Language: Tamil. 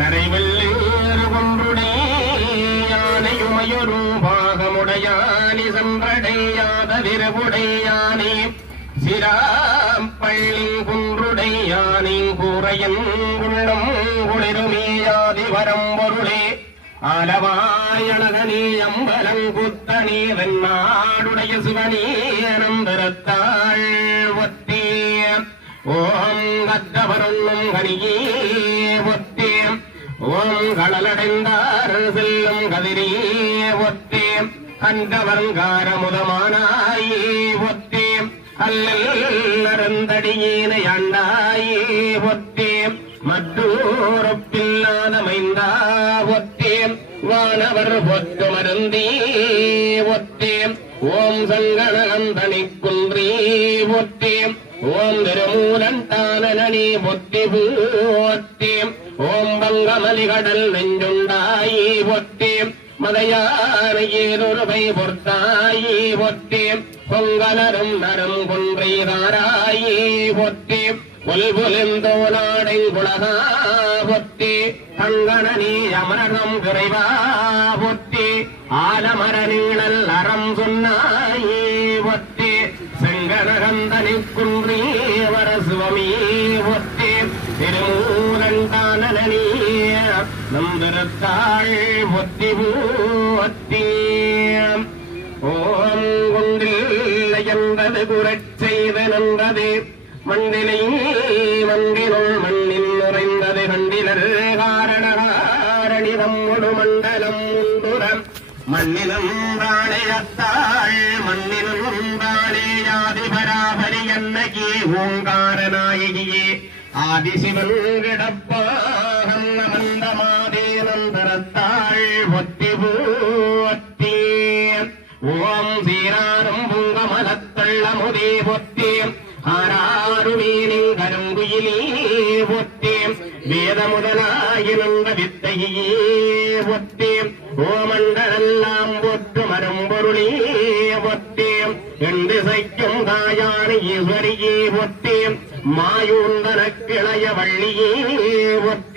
நரைவெள்ளேறு ஒன்றுடே யானையுமையொரு பாகமுடையானி சென்றடையாத விரவுடையானே சிராப்பள்ளி குன்றுடையானே கூரையன் உள்ளம் குளிருமேயாதி வரம்பொருளே ஆலவாயழகனே அம்பலங்குத்தனே வெண்ணாடுடைய சிவனே அனந்தரத்தாள் ஒத்தே ஓம் கத்தவருண்ணும் கனியே ஒத்தே ஓம் கடலடைந்தார் செல்லும் கதிரே ஒத்தே கண்டவர்கார முதமானாயே ஒத்தே அல்லல் அருந்தடியேனை ஆண்டாயே ஒத்தே மற்றோரப்பில்லாத மைந்தா ஒத்தே வானவர் பொத்து மருந்தே ஒத்தே ஓம் சங்கடகந்தனை குன்றே ஒத்தே ஓம் திருமூலன்தானனே ஒத்தி ஒத்தே ஓம் பங்கமலிகடல் நெஞ்சுண்டாயே ஒத்தே மதையான ஏதொருவை பொர்த்தாயே ஒத்தே பொங்கலரும் நரும் குன்றைதாராயே ஒத்தே பொல்பொலிந்தோ நாடை குலகா ஒத்தே தங்கனே அமரகம் விரைவா ஒத்தே ஆலமர நீழல் அறம் சொன்னாயே ஒத்தே செங்கனகந்தனை குன்றே வரசுவமே ஒத்தே திருமூலன்தானனே நம்பிருத்தாள் ஒத்தி ஒத்தே ஓம் குன்றில் என்பது குரச் செய்து நன்றதே மண்டிலை மண்டினுள் மண்ணில் நுரைந்தது கண்டிலர் காரணகாரணி நம்மொடு மண்டலம் உண்டுரம் மண்ணினும் தாழையத்தாள் மண்ணினும் தாழேயாதி பராபரி அன்னகி ஓங்காரநாயகியே ஆதிசிவன் கிடப்பாகம் மந்தமாதே நந்தரத்தாள் ஒத்தி ஒத்தி ஓம் சீராரும் புங்கமலத்தள்ளமுதே ஒத்தி ஆறாருமீனி கருங்குயிலே ஒத்தே வேத முதலாயினந்த வித்தையே ஒத்தே ஓமண்டலெல்லாம் ஒத்து மரம்பொருளே ஒத்தே என்று சைக்கும் காயானி ஈஸ்வரியே ஒத்தே மாயூந்தன கிளைய வள்ளியே ஒத்தே